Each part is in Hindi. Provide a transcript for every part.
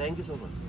Thank you so much.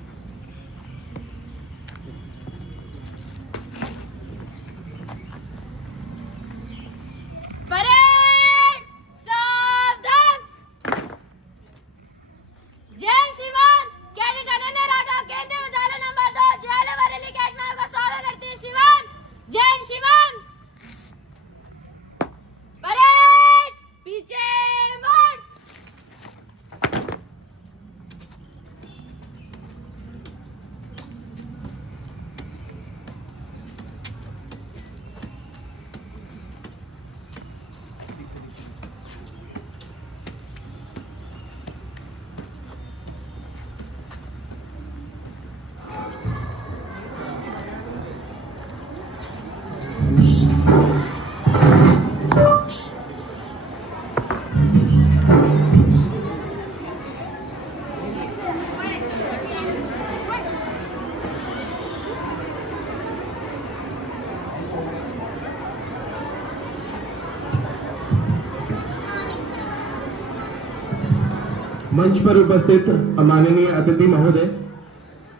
मंच पर उपस्थित माननीय अतिथि महोदय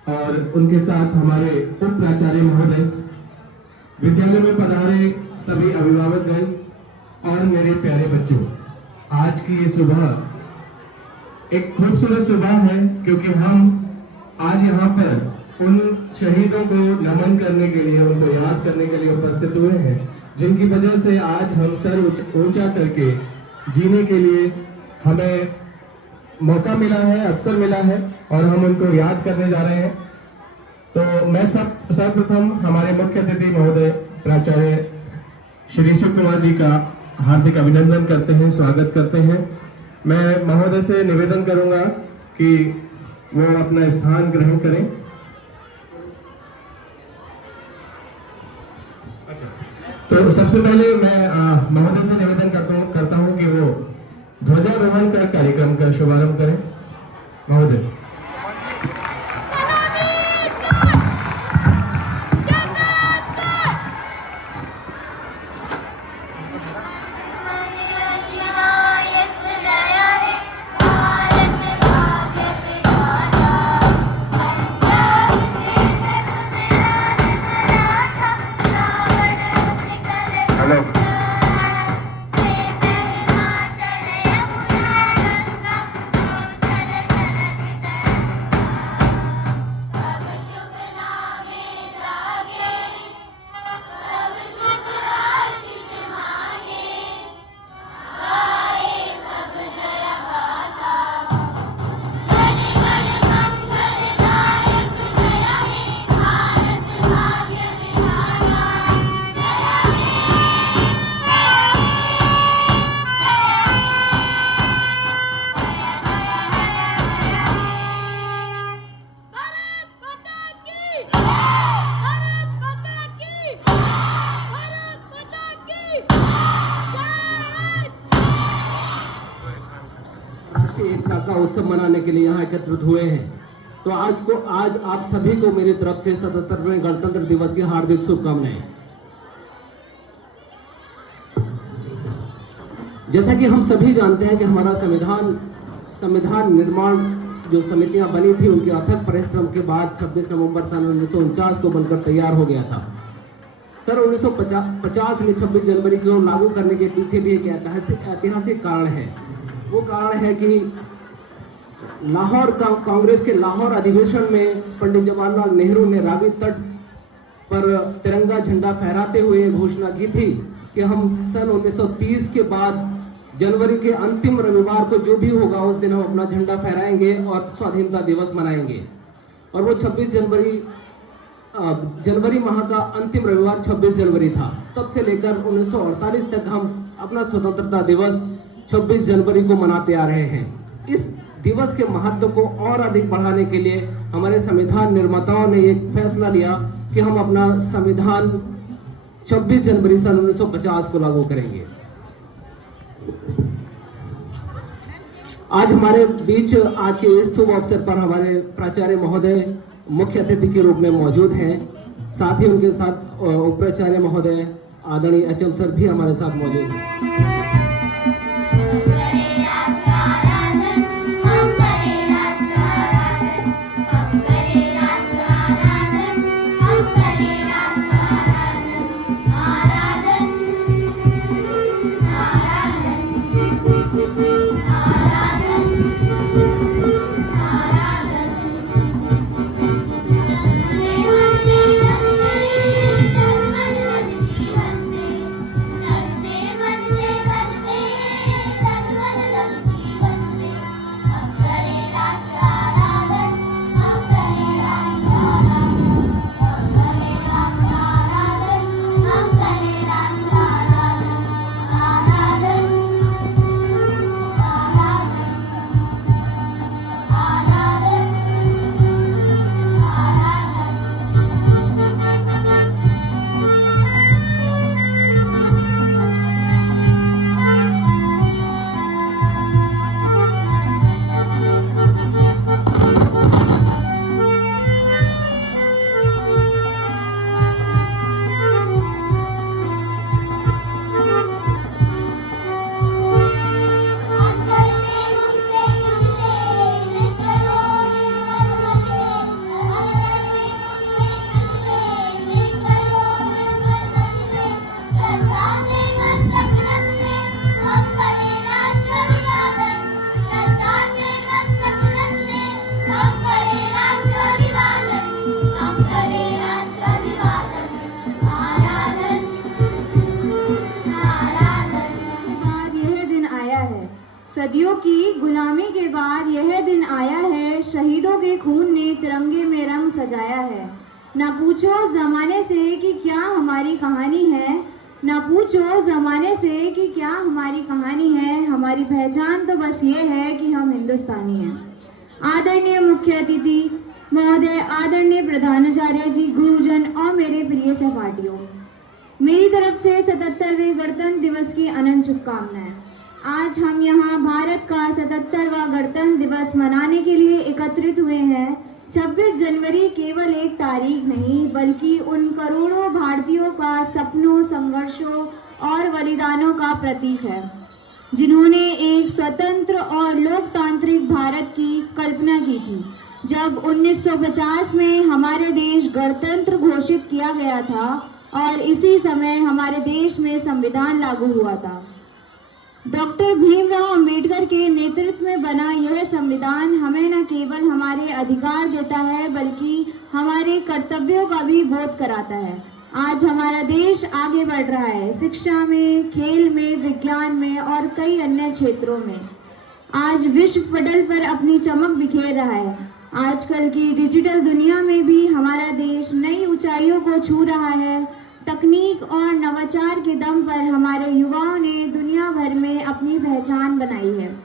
और उनके साथ हमारे उप प्राचार्य महोदय, विद्यालय में पधारे सभी अभिभावकगण और मेरे प्यारे बच्चों, आज की ये सुबह एक खूबसूरत सुबह है क्योंकि हम आज यहाँ पर उन शहीदों को नमन करने के लिए, उनको याद करने के लिए उपस्थित हुए हैं जिनकी वजह से आज हम सर ऊंचा करके जीने के लिए हमें मौका मिला है, अवसर मिला है और हम उनको याद करने जा रहे हैं। तो मैं सर्वप्रथम हमारे मुख्य अतिथि महोदय प्राचार्य श्री शिव कुमार जी का हार्दिक अभिनंदन करते हैं, स्वागत करते हैं। मैं महोदय से निवेदन करूंगा कि वो अपना स्थान ग्रहण करें। अच्छा, तो सबसे पहले मैं महोदय से निवेदन करता हूं कि वो ध्वजारोहण कर कार्यक्रम का शुभारंभ करें। महोदय। एकता का उत्सव मनाने के लिए यहाँ एकत्रित हुए हैं। तो आज आप सभी को मेरी तरफ से 77वें गणतंत्र दिवस की हार्दिक शुभकामनाएं। जैसा कि हम सभी जानते हैं कि हमारा संविधान निर्माण जो समितियां बनी थी उनके अथक परिश्रम के बाद 26 नवंबर सन 1949 को बनकर तैयार हो गया था। सर 1950 में 26 जनवरी को लागू करने के पीछे भी एक ऐतिहासिक कारण है। वो कारण है कि लाहौर कांग्रेस के लाहौर अधिवेशन में पंडित जवाहरलाल नेहरू ने रावी तट पर तिरंगा झंडा फहराते हुए घोषणा की थी कि हम सन 1930 के बाद जनवरी के अंतिम रविवार को जो भी होगा उस दिन हम अपना झंडा फहराएंगे और स्वाधीनता दिवस मनाएंगे। और वो 26 जनवरी माह का अंतिम रविवार 26 जनवरी था। तब से लेकर 1948 तक हम अपना स्वतंत्रता दिवस 26 जनवरी को मनाते आ रहे हैं। इस दिवस के महत्व को और अधिक बढ़ाने के लिए हमारे संविधान निर्माताओं ने एक फैसला लिया कि हम अपना संविधान 26 जनवरी सन 1950 को लागू करेंगे। आज हमारे बीच आज के इस शुभ अवसर पर हमारे प्राचार्य महोदय मुख्य अतिथि के रूप में मौजूद हैं। साथ ही उनके साथ उप प्राचार्य महोदय आदरणीय एचएम सर भी हमारे साथ मौजूद हैं। सदियों की गुलामी के बाद यह दिन आया है, शहीदों के खून ने तिरंगे में रंग सजाया है। ना पूछो जमाने से कि क्या हमारी कहानी है, ना पूछो जमाने से कि क्या हमारी कहानी है, हमारी पहचान तो बस ये है कि हम हिंदुस्तानी हैं। आदरणीय मुख्य अतिथि महोदय, आदरणीय प्रधानाचार्य जी, गुरुजन और मेरे प्रिय सहपाठियों, मेरी तरफ से 77वें गणतंत्र दिवस की अनंत शुभकामनाएं। आज हम यहाँ भारत का 77वां गणतंत्र दिवस मनाने के लिए एकत्रित हुए हैं। 26 जनवरी केवल एक तारीख नहीं, बल्कि उन करोड़ों भारतीयों का सपनों, संघर्षों और बलिदानों का प्रतीक है, जिन्होंने एक स्वतंत्र और लोकतांत्रिक भारत की कल्पना की थी। जब 1950 में हमारे देश गणतंत्र घोषित किया गया था और इसी समय हमारे देश में संविधान लागू हुआ था। डॉक्टर भीमराव अंबेडकर के नेतृत्व में बना यह संविधान हमें न केवल हमारे अधिकार देता है, बल्कि हमारे कर्तव्यों का भी बोध कराता है। आज हमारा देश आगे बढ़ रहा है, शिक्षा में, खेल में, विज्ञान में और कई अन्य क्षेत्रों में। आज विश्व पटल पर अपनी चमक बिखेर रहा है। आजकल की डिजिटल दुनिया में भी हमारा देश नई ऊंचाइयों को छू रहा है। तकनीक और नवाचार के दम पर हमारे युवाओं ने दुनिया भर में अपनी पहचान बनाई है।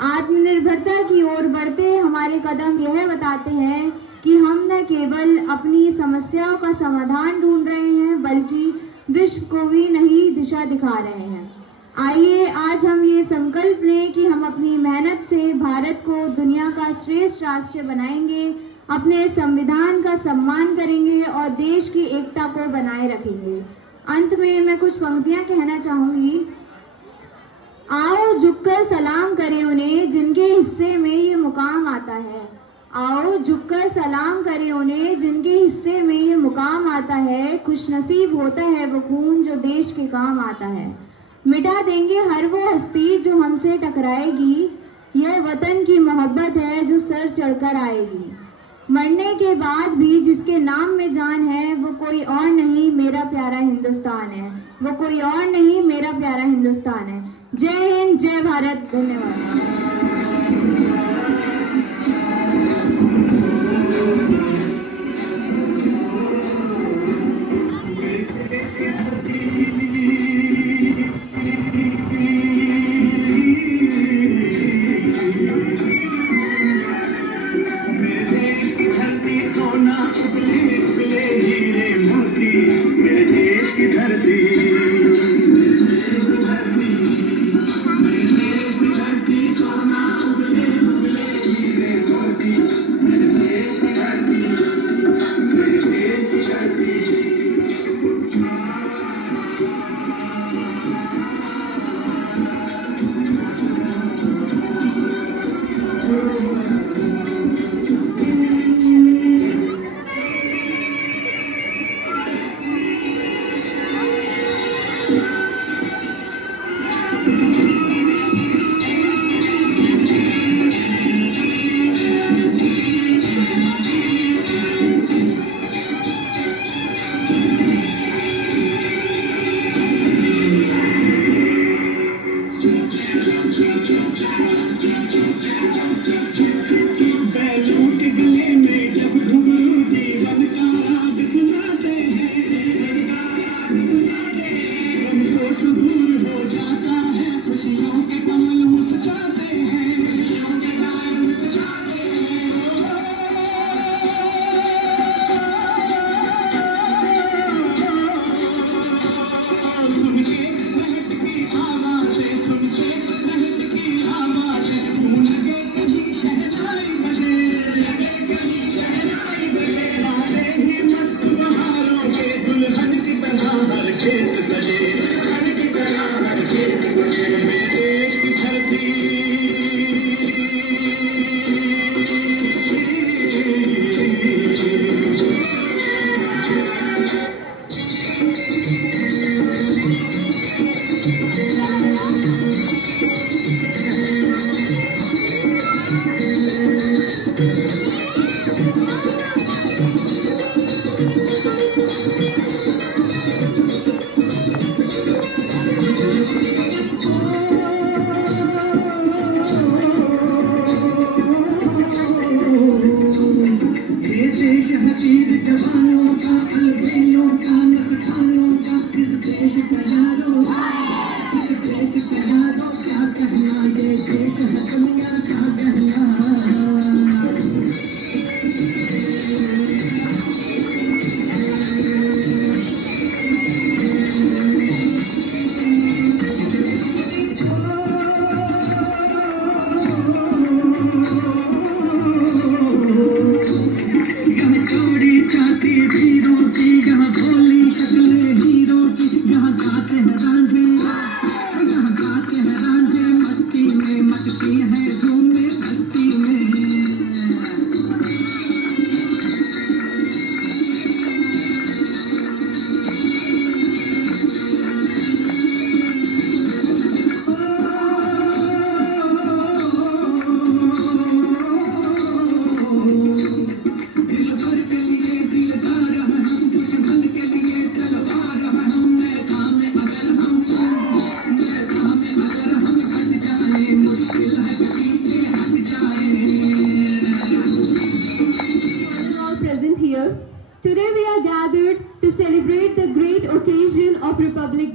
आत्मनिर्भरता की ओर बढ़ते हमारे कदम यह बताते हैं कि हम न केवल अपनी समस्याओं का समाधान ढूंढ रहे हैं, बल्कि विश्व को भी नई दिशा दिखा रहे हैं। आइए आज हम ये संकल्प लें कि हम अपनी मेहनत से भारत को दुनिया का श्रेष्ठ राष्ट्र बनाएंगे, अपने संविधान का सम्मान करेंगे और देश की एकता को बनाए रखेंगे। अंत में मैं कुछ पंक्तियां कहना चाहूंगी। आओ झुककर सलाम करें उन्हें जिनके हिस्से में ये मुकाम आता है। आओ झुककर सलाम करें उन्हें जिनके हिस्से में ये मुकाम आता है। खुशनसीब होता है वो खून जो देश के काम आता है। मिटा देंगे हर वो हस्ती जो हमसे टकराएगी। यह वतन की मोहब्बत है जो सर चढ़कर आएगी। मरने के बाद भी जिसके नाम में जान है, वो कोई और नहीं मेरा प्यारा हिंदुस्तान है। वो कोई और नहीं मेरा प्यारा हिंदुस्तान है। जय हिंद, जय भारत। धन्यवाद।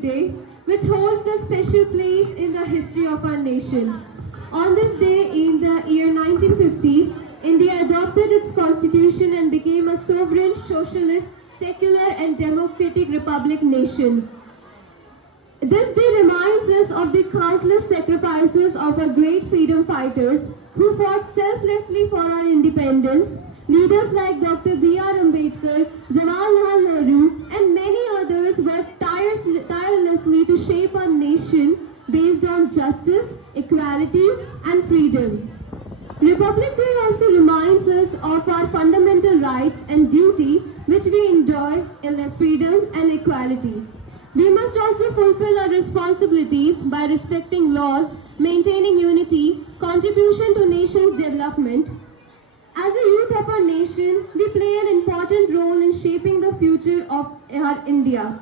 Day, which holds a special place in the history of our nation. On this day in the year 1950, India adopted its constitution and became a sovereign, socialist, secular and democratic republic nation. This day reminds us of the countless sacrifices of our great freedom fighters who fought selflessly for our independence. Leaders like Dr. B.R. Ambedkar, Jawaharlal Nehru and many others worked tirelessly to shape our nation based on justice, equality and freedom. Republic Day also reminds us of our fundamental rights and duty which we enjoy in freedom and equality. We must also fulfill our responsibilities by respecting laws, maintaining unity, contribution to nation's development. As a youth of our nation, we play an important role in shaping the future of our India.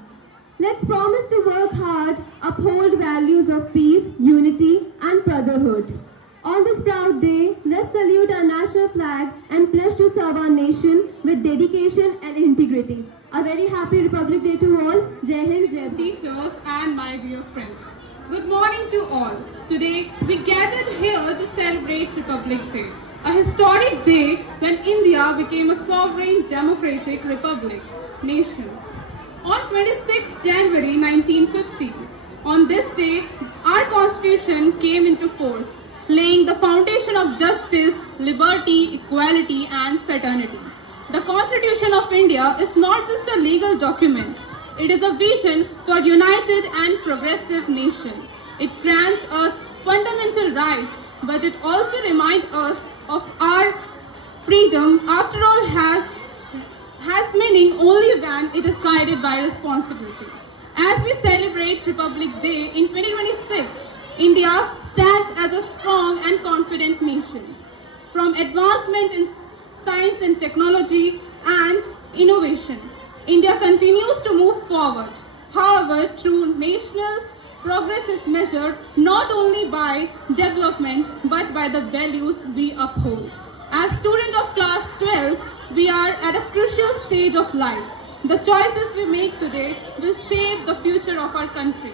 Let's promise to work hard, uphold values of peace, unity and brotherhood. On this proud day, let's salute our national flag and pledge to serve our nation with dedication and integrity. A very happy Republic Day to all. Jai Hind, Jai Bharat. Teachers and my dear friends. Good morning to all. Today we gathered here to celebrate Republic Day, a historic day when India became a sovereign democratic republic nation. On 26 January 1950, on this day, our constitution came into force, laying the foundation of justice, liberty, equality and fraternity. The Constitution of India is not just a legal document, it is a vision for a united and progressive nation. It grants us fundamental rights, but it also reminds us of our freedom, after all, has meaning only when it is guided by responsibility. As we celebrate Republic Day in 2026, India stands as a strong and confident nation. From advancement in science and technology and innovation, India continues to move forward. However, true national progress is measured not only by development but by the values we uphold. As students of class 12, we are at a crucial stage of life. The choices we make today will shape the future of our country.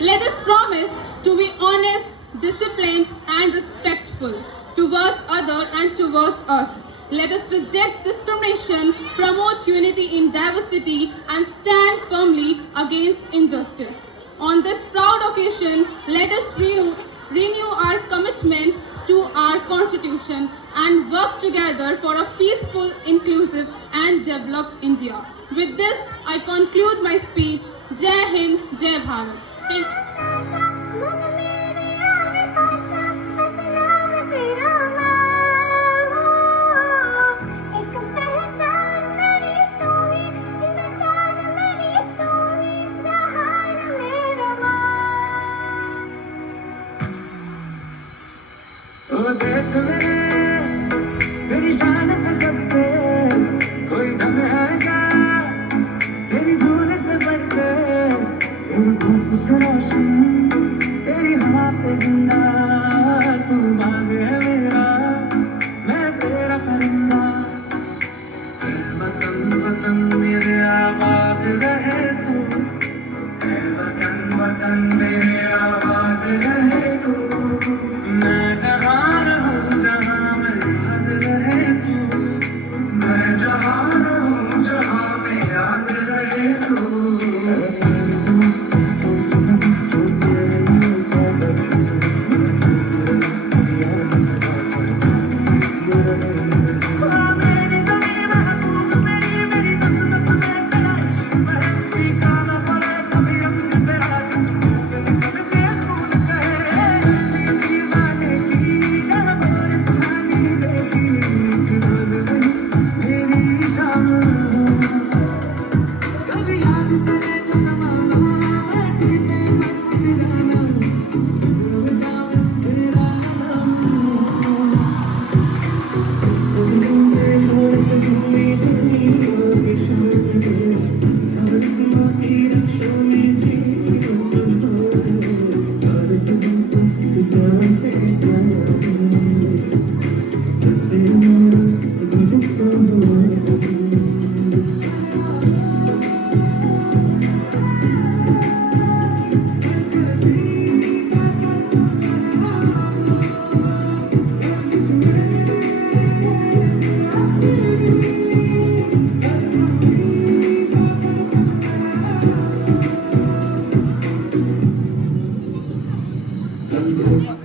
Let us promise to be honest, disciplined and respectful towards others and towards us. Let us reject discrimination, promote unity in diversity and stand firmly against injustice. On this proud occasion, let us renew our commitment to our Constitution and work together for a peaceful, inclusive and developed India. With this, I conclude my speech. Jai Hind, Jai Bharat. Thank you. देश में तेरी शान पे सबके कोई दम है क्या तेरी धूल से बढ़ के तेरी धूप से रोशन तेरी हवा पे जिंदा तू बाग है मेरा मैं तेरा परिंदा वतन वतन मेरे आबाद रहे तू वतन वतन मेरे आबाद रहे तू मैं जहाँ रहूं जहाँ में याद रहे तू मैं जहाँ रहूं जहाँ में याद रहे तू कीजिए।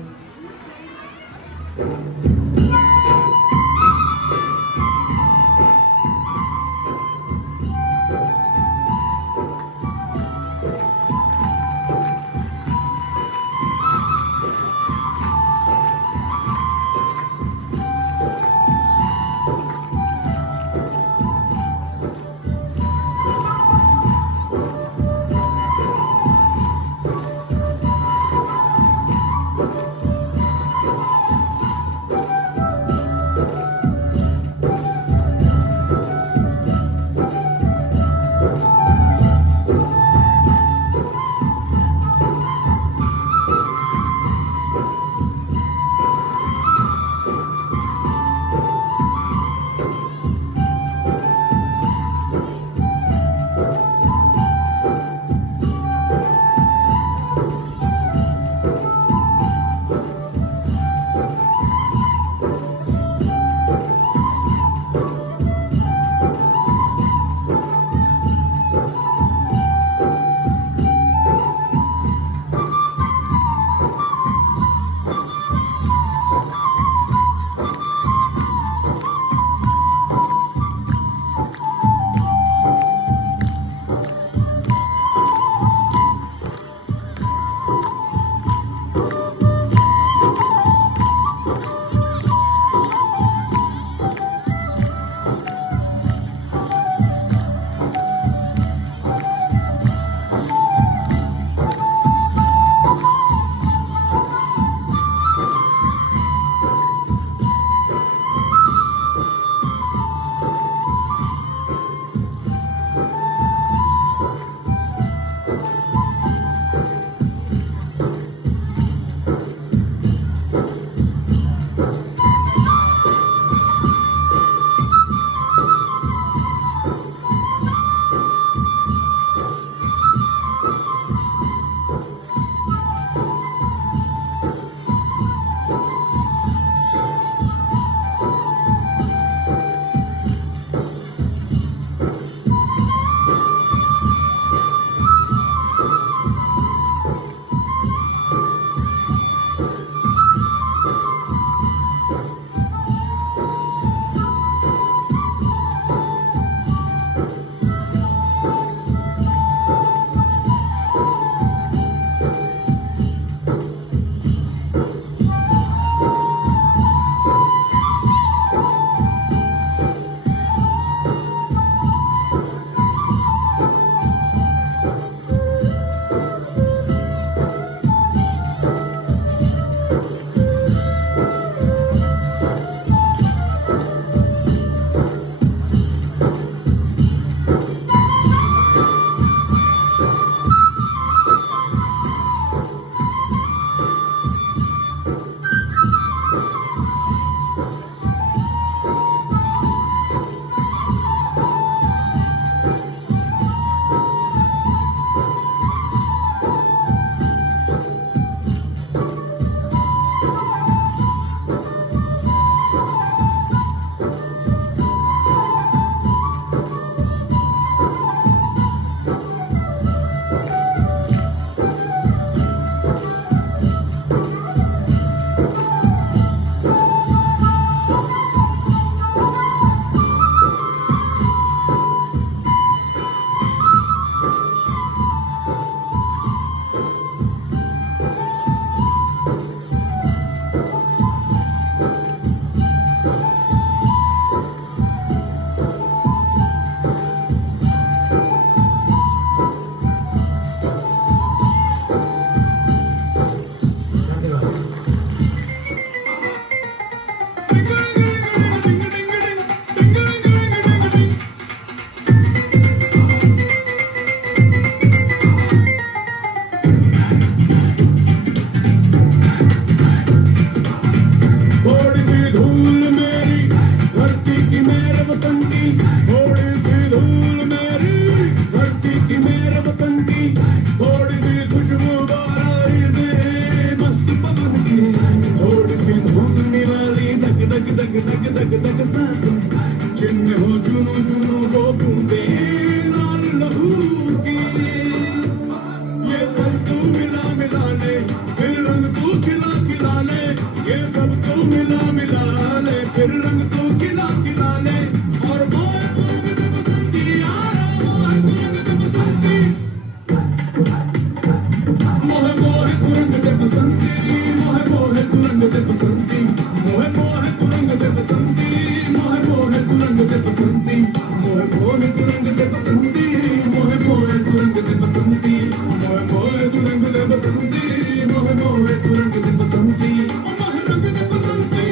रंग दे बसंती मोहे मोहे तू रंग दे बसंती मोहे मोहे तू रंग दे बसंती मोहे मोहे तू रंग दे बसंती मोहे मोहे तू रंग दे बसंती मोहे मोहे तू रंग दे बसंती मोहे मोहे तू रंग दे बसंती मोहे रंग दे बसंती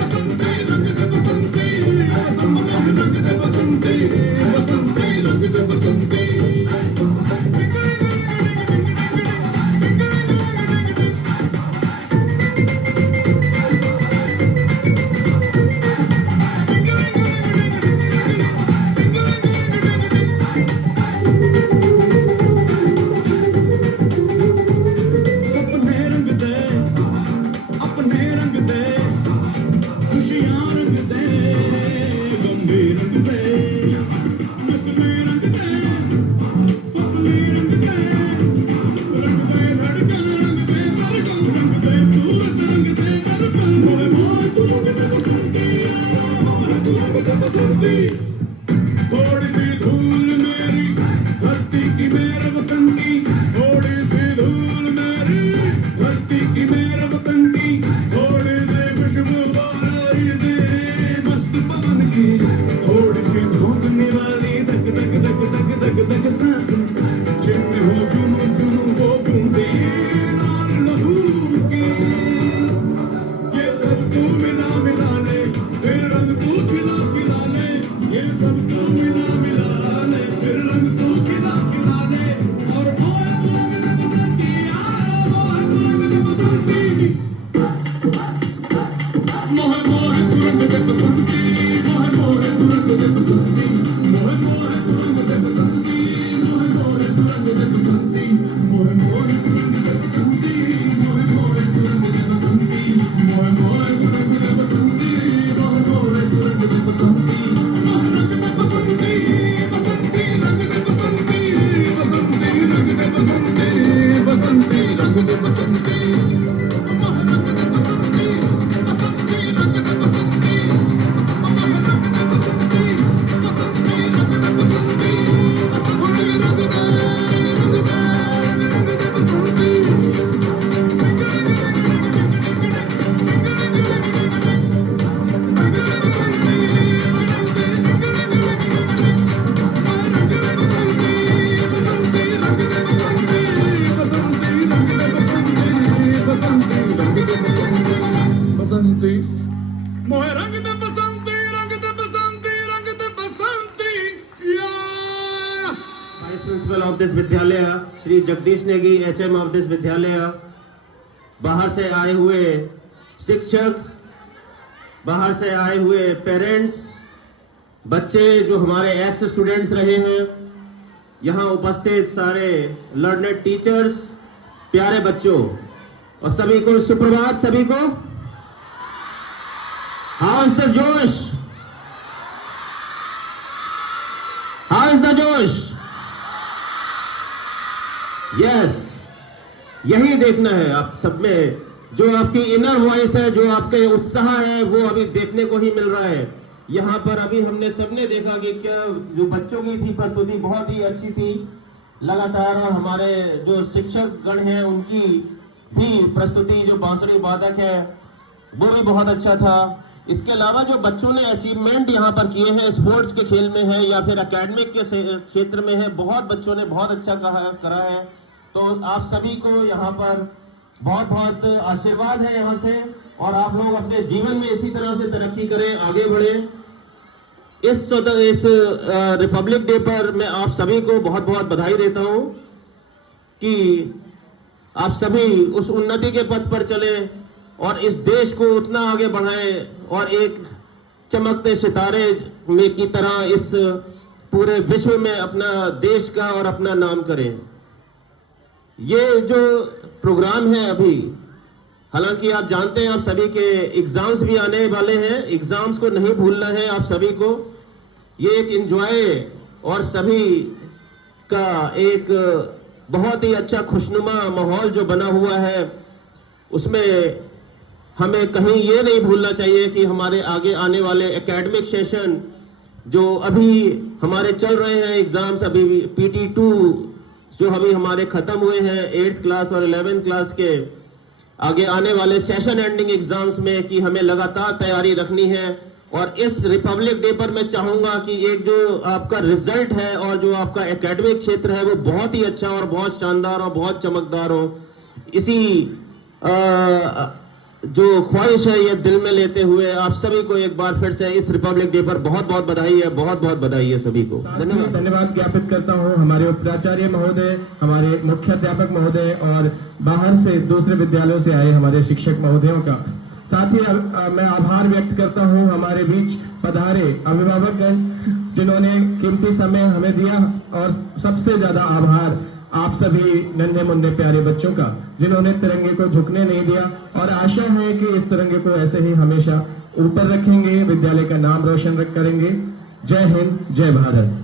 बसंती रंग दे बसंती मोहे रंग दे बसंती बसंती रंग दे बसंती थोड़ी सी धूल मेरी धरती की मेरे वतन की थोड़ी सी धूल मेरी धरती की मेरे वतन की थोड़ी सी खुशबू बारी से मस्त पवन की थोड़ी सी धोखने वाली धक धक धक धक धक धक सांसें जिनमें हो जुनू जुनू वो बूंदे लाल लहू की ये सब तू मिला मिला ले फिर रंग तू खिला खिला ले ये सब तू मिला मिला ले फिर रंग तू खिला खिला ले और मोहे मोहे दे बसंती यार मोहे मोहे दे बसंती मोहे मोहे तू रंग दे बसंती मोहे मोहे तू रंग दे बसंती मोहे मोहे तू रंग दे बसंती मोहे मोहे तू रंग दे बसंती मोहे मोहे तू रंग दे बसंती मोहे मोहे तू रंग दे बसंती मोहे मोहे तू रंग दे बसंती मोहे मोहे तू रंग दे बसंती मोहे रंग दे बसंती बसंती रंग दे बसंती बसंती रंग दे बसंती बसंती रंग दे बसंती मोहे रंग दे बसंती बसंती रंग दे बसंती मोहे रंग दे बसंती बसंती रंग दे बसंती होली रंग दे बसंती बसंती मोहे रंग दे बसंती रंग दे बसंती रंग दे बसंती यार वाइस प्रिंसिपल ऑफ दिस विद्यालय Shri Jagdish Negi HM of this विद्यालय, बाहर से आए हुए शिक्षक, बाहर से आए हुए पेरेंट्स, बच्चे जो हमारे एक्स स्टूडेंट्स रहे हैं, यहाँ उपस्थित सारे लर्नेड टीचर्स, प्यारे बच्चों और सभी को सुप्रभात। सभी को हाउ इज द जोश, हाउ इज द जोश? यस, यही देखना है आप सब में, जो आपकी इनर वॉइस है, जो आपके उत्साह है, वो अभी देखने को ही मिल रहा है। यहाँ पर अभी हमने सबने देखा कि क्या जो बच्चों की थी प्रस्तुति बहुत ही अच्छी थी लगातार, और हमारे जो शिक्षक गण हैं उनकी भी प्रस्तुति, जो बांसुरी वादक है वो भी बहुत अच्छा था। इसके अलावा जो बच्चों ने अचीवमेंट यहाँ पर किए हैं, स्पोर्ट्स के खेल में है या फिर एकेडमिक के क्षेत्र में है, बहुत बच्चों ने बहुत अच्छा करा है। तो आप सभी को यहाँ पर बहुत बहुत आशीर्वाद है यहाँ से, और आप लोग अपने जीवन में इसी तरह से तरक्की करें, आगे बढ़ें। इस रिपब्लिक डे पर मैं आप सभी को बहुत बहुत बधाई देता हूँ कि आप सभी उस उन्नति के पथ पर चले और इस देश को उतना आगे बढ़ाएं और एक चमकते सितारे में की तरह इस पूरे विश्व में अपना देश का और अपना नाम करें। ये जो प्रोग्राम है अभी, हालांकि आप जानते हैं आप सभी के एग्जाम्स भी आने वाले हैं, एग्जाम्स को नहीं भूलना है आप सभी को। ये एक एंजॉय और सभी का एक बहुत ही अच्छा खुशनुमा माहौल जो बना हुआ है, उसमें हमें कहीं ये नहीं भूलना चाहिए कि हमारे आगे आने वाले एकेडमिक सेशन जो अभी हमारे चल रहे हैं, एग्जाम्स अभी PT2 जो अभी हमारे खत्म हुए हैं 8th क्लास और 11th क्लास के, आगे आने वाले सेशन एंडिंग एग्जाम्स में कि हमें लगातार तैयारी रखनी है। और इस रिपब्लिक डे पर मैं चाहूंगा कि एक जो आपका रिजल्ट है और जो आपका एकेडमिक क्षेत्र है वो बहुत ही अच्छा और बहुत शानदार और बहुत चमकदार हो। इसी जो ख्वाहिश है ये दिल में लेते हुए आप सभी को एक बार फिर से इस रिपब्लिक डे पर बहुत बहुत बधाई है, बहुत बहुत बधाई है सभी को। धन्यवाद। धन्यवाद ज्ञापित करता हूँ हमारे उपाचार्य महोदय, हमारे मुख्याध्यापक महोदय और बाहर से दूसरे विद्यालयों से आए हमारे शिक्षक महोदयों का। साथ ही मैं आभार व्यक्त करता हूँ हमारे बीच पधारे अभिभावकगण जिन्होंने कीमती समय हमें दिया, और सबसे ज्यादा आभार आप सभी नन्हे मुन्ने प्यारे बच्चों का जिन्होंने तिरंगे को झुकने नहीं दिया, और आशा है कि इस तिरंगे को ऐसे ही हमेशा ऊपर रखेंगे, विद्यालय का नाम रोशन करेंगे। जय हिंद, जय भारत।